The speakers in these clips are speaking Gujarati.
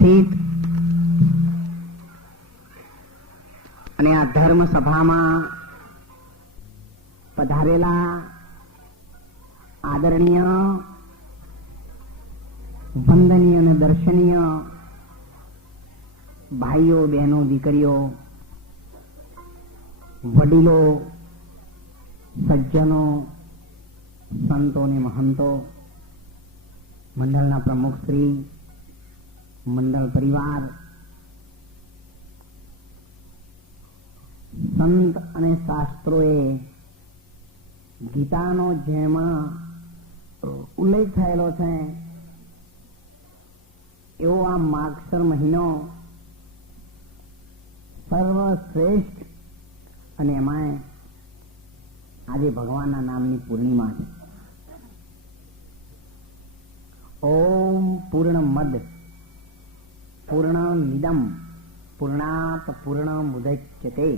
ઉપસ્થિત અને આ ધર્મ સભામાં પધારેલા આદરણીય, વંદનીય અને દર્શનીય ભાઈઓ, બહેનો, દીકરીઓ, વડીલો, સજ્જનો, સંતો ને મહંતો, મંડળના પ્રમુખશ્રી, મંડળ પરિવાર, સંત અને શાસ્ત્રોએ ગીતાનો જેમાં ઉલ્લેખ થયેલો છે એવો આ માગસર મહિનો સર્વશ્રેષ્ઠ અને એમાં આજે ભગવાનના નામની પૂર્ણિમા છે. ઓમ પૂર્ણમદ પૂર્ણમિદમ પૂર્ણાત પૂર્ણમુદચ્યતે.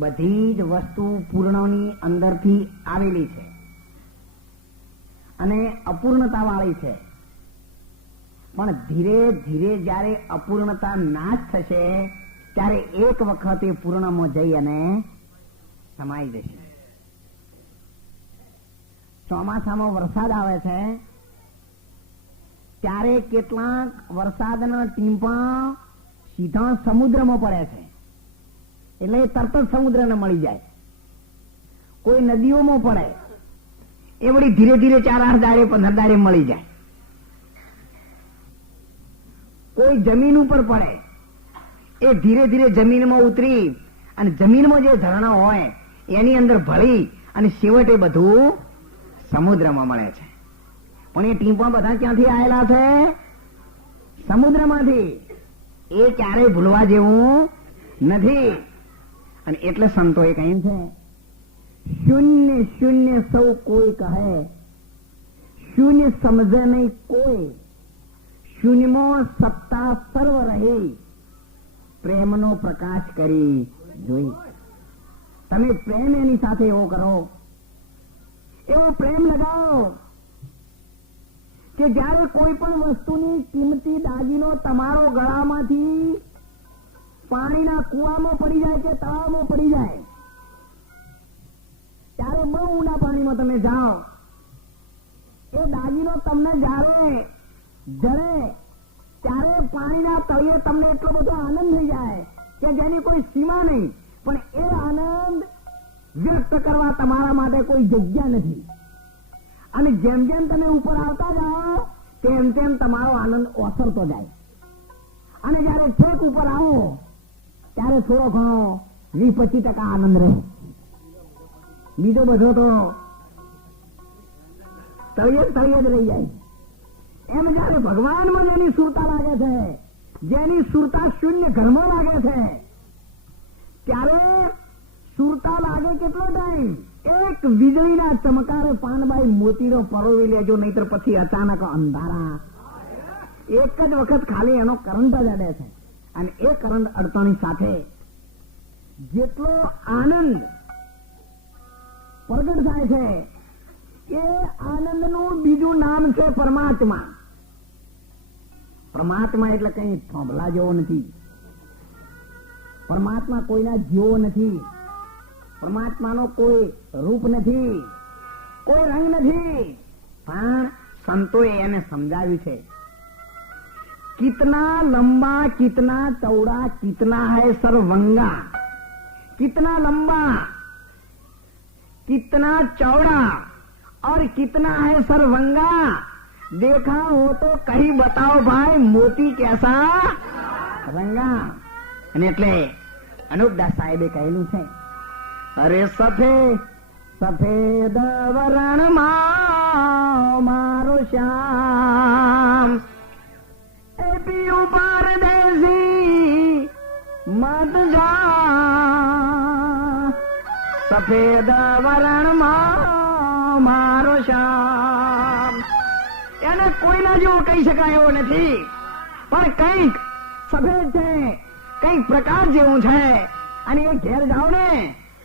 બધી જ વસ્તુ પૂર્ણની અંદરથી આવેલી છે અને અપૂર્ણતા વાળી છે. પણ ધીરે ધીરે જયારે અપૂર્ણતા નાશ થશે ત્યારે એક વખત એ પૂર્ણમાં જઈ અને સમાઈ જશે. ચોમાસામાં વરસાદ આવે છે ત્યારે કેટલાક વરસાદના ટીમ્પા સીધા સમુદ્રમાં પડે છે, એટલે તરત જ સમુદ્રને મળી જાય. કોઈ નદીઓમાં પડે એ વળી ધીરે ધીરે 4-8 દાડે 15 દાડે મળી જાય. કોઈ જમીન ઉપર પડે એ ધીરે ધીરે જમીનમાં ઉતરી અને જમીનમાં જે ઝરણા હોય એની અંદર ભળી અને છેવટે બધું સમુદ્રમાં મળે છે. પણ એ ટીમ્પા બધા ક્યાંથી આવેલા છે? સમુદ્રમાંથી. એ ક્યારેય ભૂલવા જેવું નથી. અને એટલે સંતોએ કહ્યું છે, શૂન્ય શૂન્ય સૌ કોઈ કહે, શૂન્ય સમજે નહીં કોઈ, શૂન્યમાં સત્તા સર્વ રહી, પ્રેમનો પ્રકાશ કરી જોઈ. તમે પ્રેમ એની સાથે એવો કરો, એવો પ્રેમ લગાવો કે જયારે કોઈ પણ વસ્તુની કિંમતી દાગીનો તમારો ગળામાંથી પાણીના કુવામાં પડી જાય કે તળાવમાં પડી જાય ત્યારે બહુ ઊંડા પાણીમાં તમે જાઓ, એ દાગીનો તમને જયારે જડે ત્યારે પાણીના તળિયે તમને એટલો બધો આનંદ થઈ જાય કે જેની કોઈ સીમા નહીં. પણ એ આનંદ વ્યક્ત કરવા તમારા માટે કોઈ જગ્યા નથી. અને જેમ જેમ તમે ઉપર આવતા જાઓ તેમ તેમ તમારો આનંદ ઓસરતો જાય. અને જયારે છેક ઉપર આવો ત્યારે થોડો ઘણો 20-25% આનંદ રહે, બીજો બધો તો તળિયે જ રહી જાય. એમ જયારે ભગવાનમાં જેની સુરતા લાગે છે, જેની સુરતા શૂન્ય ઘરમાં લાગે છે, ત્યારે સુરતા લાગે કેટલો ટાઈમ? એક વીજળીના ચમકારે પાનબાઈ મોતીનો પરોવી લેજો, નહીતર પછી અચાનક અંધારા. એક જ વખત ખાલી એનો કરંટ જ અડે છે. અને એ કરંટ અડતાની સાથે જેટલો આનંદ પ્રગટ થાય છે એ આનંદનું બીજું નામ છે પરમાત્મા. પરમાત્મા એટલે કઈ થોભલા જેવો નથી. પરમાત્મા કોઈના જેવો નથી. પરમાત્માનો કોઈ રૂપ નથી, કોઈ રંગ નથી. પણ સંતોએ એને સમજાવ્યું છે, कितना लंबा कितना चौड़ा कितना है सर्वंगा, कितना लंबा कितना चौड़ा और कितना है सर्वंगा, देखा हो तो कहीं बताओ भाई मोती कैसा रंगा. અને એટલે અનુપદાસ સાહેબે કહેલું છે, અરે સફેદ વરણમાં મારો શ્યામ એ પીયું પરદેશી મત જા, સફેદ વરણમાં મારો શ્યામ. એને કોઈના જેવો કહી શકાય એવો નથી, પણ કંઈક સફેદ છે, કંઈક પ્રકાશ જેવું છે. અને એ ઘેર જાઓ ને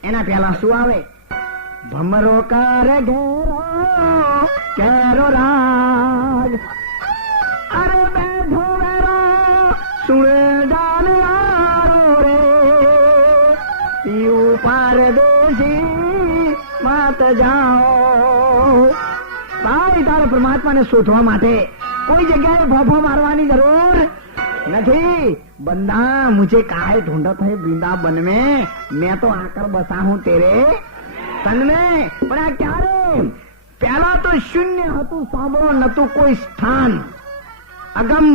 એના પહેલા શું આવે? ભમરો કરે ઘેરો કેરો રાગ, અરે બેઠો તુલસી માત જાઓ. ભાઈ તારે પરમાત્માને શોધવા માટે કોઈ જગ્યાએ ભોફો મારવાની જરૂર નથી. બંદા મુझे કાहे ઢूंढत है वृंदावन में, मैं तो आकर बसा हूं तेरे तन में. પણ આ ક્યારે? પહેલા તો શૂન્ય હતું, સાંભળો, નતું કોઈ સ્થાન. અગમ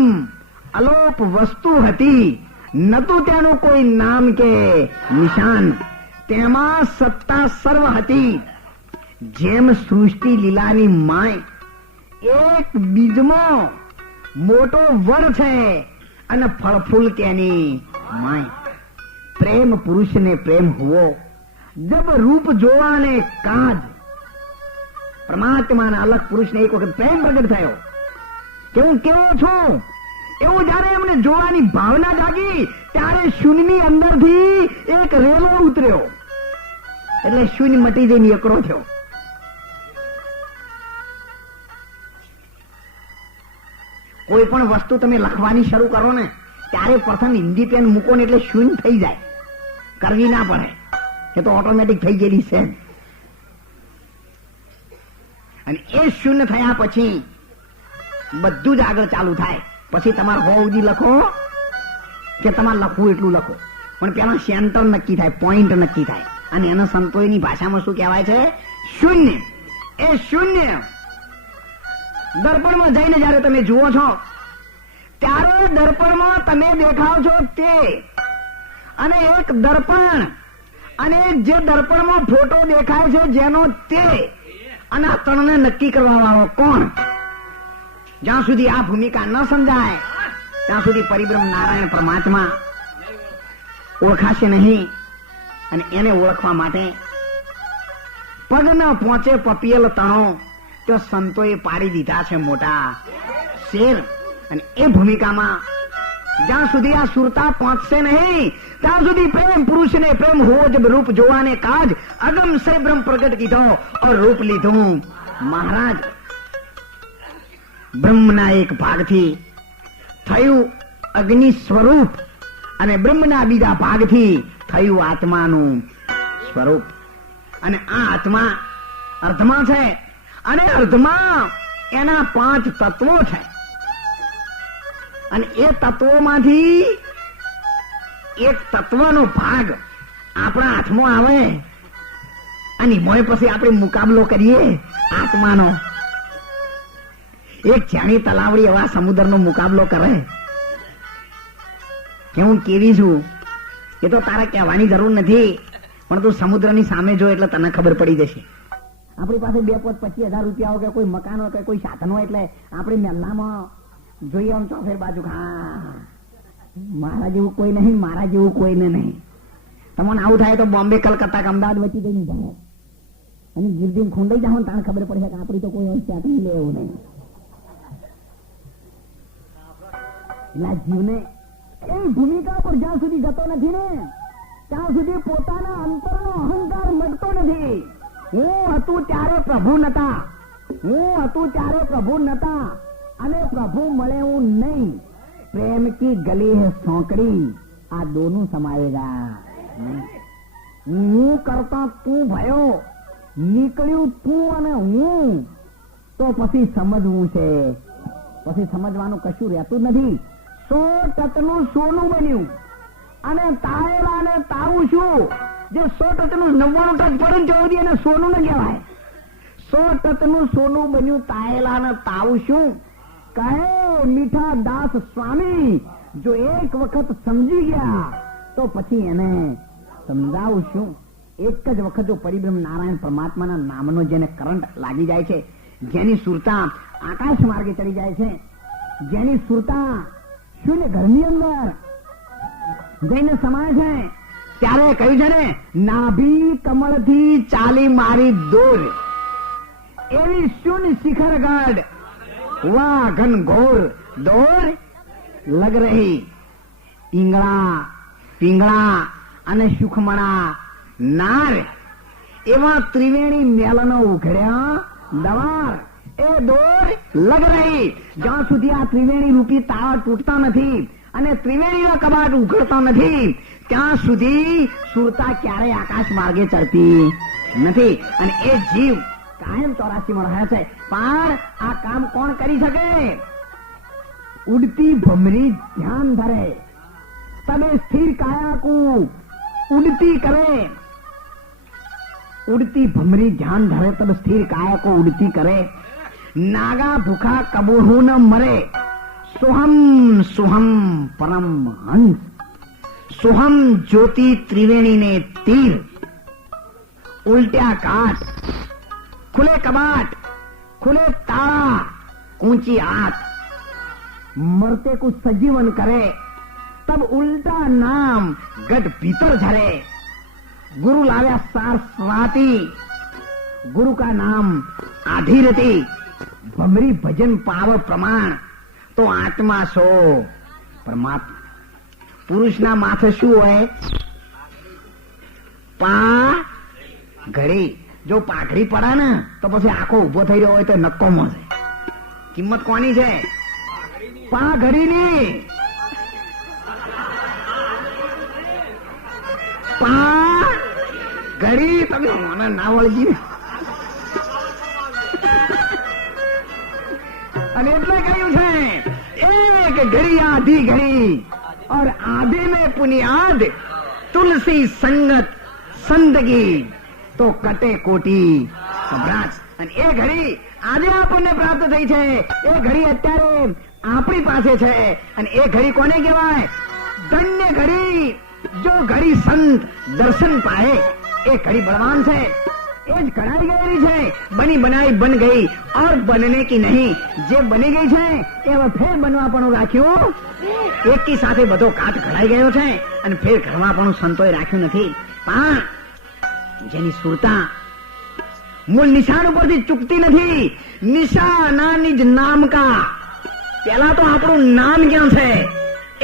અલોપ વસ્તુ હતી, નતું તેનું કોઈ નામ કે નિશાન. તેમાં સત્તા સર્વ હતી, જેમ સૃષ્ટિ લીલાની માય. એક બીજમાં મોટો વડ છે અને ફળફૂલ તેની માય. પ્રેમ પુરુષને પ્રેમ હોવો, જબ રૂપ જોવાને કાજ. પરમાત્માના અલગ પુરુષને એક વખત પ્રેમ પ્રગટ થયો કે હું કેવો છું, એવું જયારે એમને જોવાની ભાવના જાગી ત્યારે શૂન્યની અંદરથી એક રેલો ઉતર્યો, એટલે શૂન્ય મટી જઈને એકડો થયો. કોઈ પણ વસ્તુ તમે લખવાની શરૂ કરો ને ત્યારે પ્રથમ હિન્દી પેન મૂકો ને એટલે શૂન્ય થઈ જાય, કરવી ના પડે, એ તો ઓટોમેટિક થઈ ગયેલી છે. અને એ શૂન્ય થયા પછી બધું જ આગળ ચાલુ થાય. પછી તમારે હો સુધી લખો કે તમારે લખવું એટલું લખો, પણ પેલા સેન્ટર નક્કી થાય, પોઈન્ટ નક્કી થાય. અને એના સંતોની ભાષામાં શું કહેવાય છે? શૂન્ય. એ શૂન્ય દર્પણમાં જઈને જયારે તમે જુઓ છો ત્યારે દર્પણમાં તમે દેખાવ છો તે, અને એક દર્પણ અને જે દર્પણમાં ફોટો દેખાય છે જેનો તે, અને આ ત્રણને નક્કી કરવા વાળો કોણ? જ્યાં સુધી આ ભૂમિકા ન સમજાય ત્યાં સુધી પરિબ્રહ્મ નારાયણ પરમાત્મા ઓળખાશે નહીં. અને એને ઓળખવા માટે પગ ન પહોંચે પપિયલ તણો, તો સંતોએ પાડી દીધા છે મોટા શેર. અને એ ભૂમિકામાં જ્યાં સુધી આ સુરતા પહોંચશે નહીં ત્યાં સુધી પ્રેમ પુરુષને પ્રેમ હોવો જબ રૂપ જોવાને કાજ. અગમ સે બ્રહ્મ પ્રગટ કીધો और રૂપ લીધું મહારાજ. બ્રહ્મના એક ભાગથી થયું અગ્નિ સ્વરૂપ, અને બ્રહ્મના બીજા ભાગથી થયું આત્માનું સ્વરૂપ. અને આ આત્મા અર્ધમાં છે, અને અર્ધમાં એના 5 તત્વો છે. અને એ તત્વોમાંથી એક તત્વનો ભાગ આપણા હાથમાં આવે અને મોય પછી આપણે મુકાબલો કરીએ આત્માનો. એક જાણી તલાવડી એવા સમુદ્રનો મુકાબલો કરે કે હું કેવી છું એ તો તારે કહેવાની જરૂર નથી, પણ તું સમુદ્રની સામે જો એટલે તને ખબર પડી જશે. આપણી પાસે 2,25,000 રૂપિયા હોય કે કોઈ મકાન હોય કે કોઈ સાધન હોય એટલે આપણે મહેલામાં જોઈએ આમ ચોફેર બાજુ, હા મારા જેવું કોઈ નહીં, મારા જેવું કોઈને નહીં. તમને આવું થાય તો બોમ્બે કલકત્તા કે અમદાવાદ વચ્ચે જઈને જાય અને ગીરદીન ખુંડાઈ જાવ ને તારે ખબર પડશે કે આપણી તો કોઈ હોય છે લે એવું નહીં. એટલે જીવને એ ભૂમિકા પર જ્યાં સુધી જતો નથી ને ત્યાં સુધી પોતાના અંતરનો અહંકાર મટતો નથી. હું હતું ત્યારે પ્રભુ નતા, હું હતું ત્યારે પ્રભુ નતા, અને પ્રભુ મળે હું નહીં. પ્રેમ કી ગલી હે સોંકડી, આ દોનું સમાયેગા. હું કરતા તું ભયો, નીકળ્યું તું અને હું, તો પછી સમજવું છે. પછી સમજવાનું કશું રહેતું જ નથી. 100% સોનું બન્યું અને તાળેલા ને તારું શું? જે 100% 99% પડે ને તેવું એને સોનું ન કહેવાય. 100% સોનું બન્યું તાળેલા ને તારું શું? કહે મીઠા દાસ સ્વામી, જો એક વખત સમજી ગયા તો પછી એને સમજાવું શું? એક જ વખત જો પરિબ્રહ્મ નારાયણ પરમાત્માના નામનો જેને કરંટ લાગી જાય છે, જેની સુરતા આકાશ માર્ગે ચડી જાય છે, જેની સુરતા શૂન્ય ઘરની અંદર જઈને સમાય છે, ત્યારે કહ્યું છે ને નાભી કમળથી ચાલી મારી દોર, એવી શૂન્ય શિખર ગઢ વાહ ઘન ઘોર દોર લગ રહી. ઈંગળા પિંગળા અને સુખમણા નાર એવા ત્રિવેણી મેલનો ઉઘડ્યા દવાર, એ દોર લગ રહી. જ્યાં સુધી આ ત્રિવેણી રૂપી તાળા તૂટતા નથી અને ત્રિવેણીનો કબાટ ઉઘડતો નથી ત્યાં સુધી સુરતા ક્યારેય આકાશ માર્ગે ચડતી નથી. અને એ જીવ કાયમ 84માં રહે છે. પણ આ કામ કોણ કરી શકે? ઉડતી ભમરી ધ્યાન ધરે તબે સ્થિર કાયા કો ઉડતી કરે. ઉડતી ભમરી ધ્યાન ધરે તબ સ્થિર કાયા કો ઉડતી કરે. નાગા ભૂખા કબૂહુ ન મરે. સોહમ સોહમ પરમ હંસ. સોહમ જ્યોતિ ત્રિવેણી ને તીર. ઉલ્ટ્યા કાટ खुले कबाट खुले ताला ऊंची आंख. मरते को सजीवन करे तब उल्टा नाम गट भीतर झरे. गुरु लाव्या सार स्वाति गुरु का नाम आधीरती. भमरी भजन पाव प्रमाण तो आत्मा सो परमात्मा. पुरुषना माथे શું હોય? પા ઘડી. જો પાઘડી પડે ને તો પછી આખો ઉભો થઈ રહ્યો હોય તો નક્કોમો છે. કિંમત કોની છે? પાઘડીની. પાઘડી તમે મને ના વળગી. અને એટલે કહ્યું છે એક ઘડી આધી ઘડી और आधे में पुनियाद तुलसी संगत संदगी તો કટે કોટી સભરાજ. અને એ ઘડી આજે આપણને પ્રાપ્ત થઈ છે. એ ઘડી અત્યારે આપણી પાસે છે. અને એ ઘડી કોને કહેવાય? ધન્ય ઘડી. જો ઘડી સંત દર્શન પાએ એ ઘડી બળવાન છે. એ જ કઢાઈ ગયેલી છે. બની બનાઈ બન ગઈ और बनने की नहीं. જે બની ગઈ છે એ હવે ફેર બનવા પણ રાખ્યું. એકી સાથે બધો કાટ ઘડાઈ ગયો છે અને ફેર ઘરમાં પણ સંતોએ રાખ્યું નથી. પણ જેની સુરતા મૂળ નિશાન ઉપરથી ચૂકતી નથી. નિશાના નિજ નામ કા. પેલા તો આપણું નામ ક્યાં છે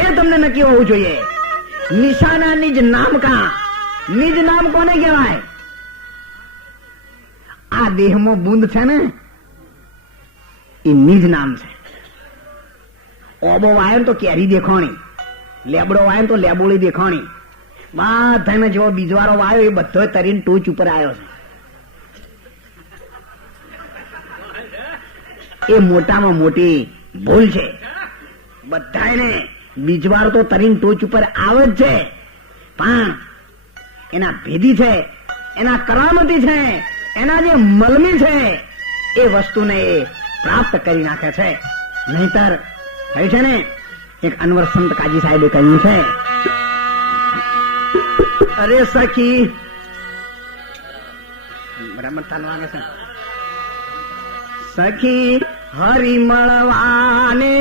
એ તમને નક્કી હોવું જોઈએ. નિશાના નિજ નામ કા. નિજ નામ કોને કહેવાય? આ દેહમાં બુંદ છે ને એ નિજ નામ છે. ઓબો વાયો તો કેરી દેખાણી, લેબડો વાયો તો લેબોળી દેખાણી. બધાને જેવો બીજવારો વાયો એ બધો તરીને ટોચ ઉપર આવ્યો છે. એ મોટામાં મોટી ભૂલ છે. બધાને બીજવારો તો તરીને ટોચ ઉપર આવે જ છે. પણ એના ભેદી છે, એના કરામતી છે, એના જે મલમી છે એ વસ્તુને એ પ્રાપ્ત કરી નાખે છે. નહીતર કહે છે ને, એક અનવર સંત કાજી સાહેબે કહ્યું છે, અરે સખી બરાબર તાલ વાગે છે. સખી હરી મળવાને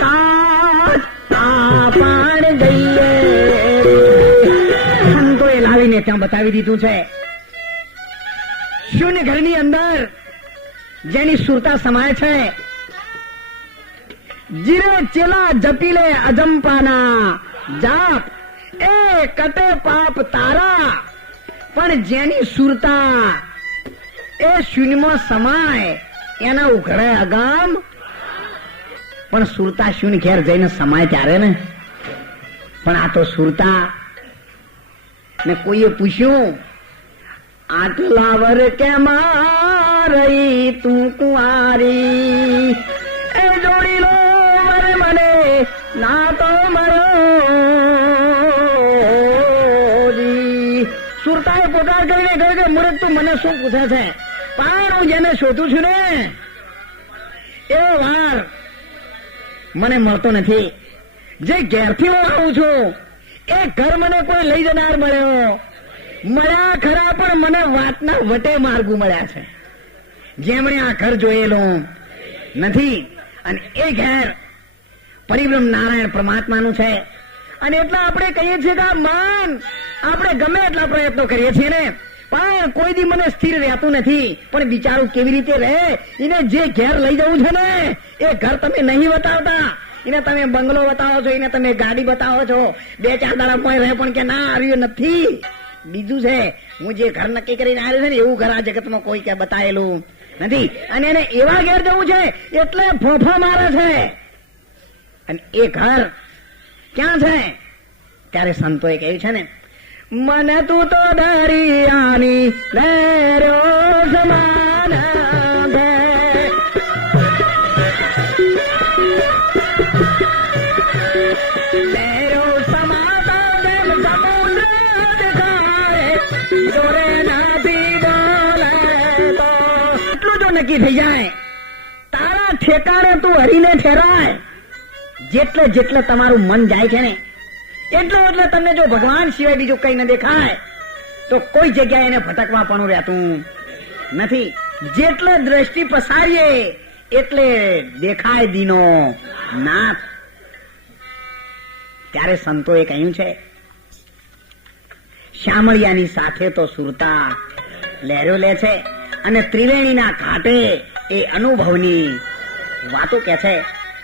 કાજ પાણ દઈએ. સંતોએ લાવીને ત્યાં બતાવી દીધું છે. શૂન્ય ઘરની અંદર જેની સુરતા સમાય છે, જીરે ચેલા જપીલે અજંપાના જાપ એ કટે પાપ તારા. પણ જેની સુરતા એ શૂન્યમાં સમાય એના ઉઘડે અગામ. પણ સુરતા શૂન્ય ઘેર જઈને સમાય ત્યારે ને. પણ આ તો સુરતા ને કોઈએ પૂછ્યું, આટલા વર કેમાં રહી તું કુંવારી, એ જોડી લો વર મને ના તો મરો. સુરતાએ પોકાર કરીને કહ્યું કે મૂર્ખ તું મને શું પૂછે છે? પણ હું જેને શોધું છું ને એ વાર મને મળતો નથી. જે ઘેરથી હું આવું છું એ ઘર મને કોઈ લઈ જનાર મળ્યા ખરા, પણ મને વાતના વટે માર્ગુ મળ્યા છે. જેમણે આ ઘર જોયેલું નથી. અને એ ઘેર પરિબ્રહ્મ નારાયણ પરમાત્માનું છે. અને એટલા આપણે કહીએ છીએ કે આ મન આપણે ગમે એટલા પ્રયત્નો કરીએ છીએ ને, પણ કોઈ દી મને સ્થિર રહેતું નથી. પણ બિચારું કેવી રીતે રહે? એને જે ઘેર લઈ જવું છે ને એ ઘર તમે નહીં બતાવતા. એને તમે બંગલો બતાવો છો, એને તમે ગાડી બતાવો છો, 2-4 દાડા રહે પણ કે ના આવ્યું નથી. બીજું છે, હું જે ઘર નક્કી કરીને આવ્યો છે ને એવું ઘર આ જગતમાં કોઈ કે બતાવેલું નથી. અને એને એવા ઘેર જવું છે એટલે ફોફા મારે છે. અને એ ઘર ક્યાં છે? ત્યારે સંતોએ કહ્યું છે ને, મને તું તો દરિયાની લહેરો સમાન છે. લહેરો સમાતા જેમ સમુદ્ર દેખાય, જોરે નથી ડોલે તો. એટલું જો નક્કી થઈ જાય, તારા ઠેકાણે તું હરીને ઠેરાય. જેટલે જેટલે તમારું મન જાય છે ને, એટલે તમને જો ભગવાન સિવાય બીજું કઈ ન દેખાય તો કોઈ જગ્યાએ એને ભટકવા પણ રહેતું નથી. જેટલે દ્રષ્ટિ પસારીએ એટલે દેખાય દીનો નાથ. ત્યારે સંતોએ કહ્યું છે, શામળિયાની સાથે તો સુરતા લહેરો લે છે અને ત્રિવેણીના ઘાટે એ અનુભવની વાતો કે છે.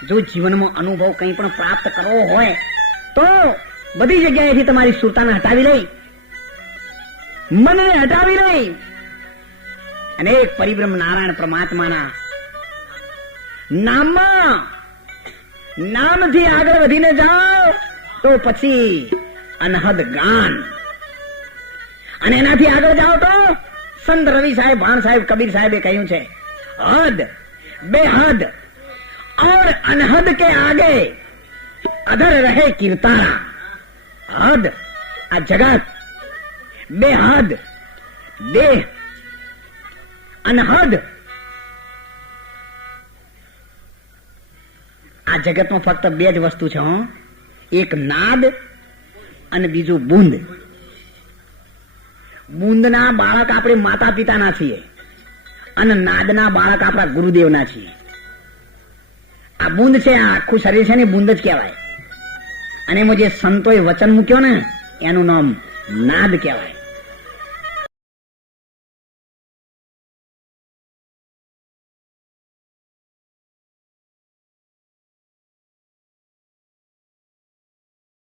જો જીવનમાં અનુભવ કંઈ પણ પ્રાપ્ત કરવો હોય તો બધી જગ્યાએથી તમારી સુરતાને હટાવી લઈ, મનને હટાવી લઈ અને એક પરિબ્રહ્મ નારાયણ પરમાત્માના નામથી આગળ વધીને જાઓ તો પછી અનહદ ગાન, અને એનાથી આગળ જાઓ તો સંત રવિ સાહેબ, ભાણ સાહેબ, કબીર સાહેબે કહ્યું છે, હદ બેહદ और अनहद के आगे अधर रहे कीर्ताना. हद आ जगत, बेहद देह, अनहद આ જગતમાં ફક્ત બે જ વસ્તુ છે, એક નાદ અને બીજું બુંદ. બુંદના બાળક આપણે માતા પિતાના છીએ અને નાદના બાળક આપણા ગુરુદેવના છીએ. આ બુંદ છે, આ આખું શરીર છે ને બુંદ જ કહેવાય. અને એમાં જે સંતોએ વચન મૂક્યો ને એનું નામ નાદ કહેવાય.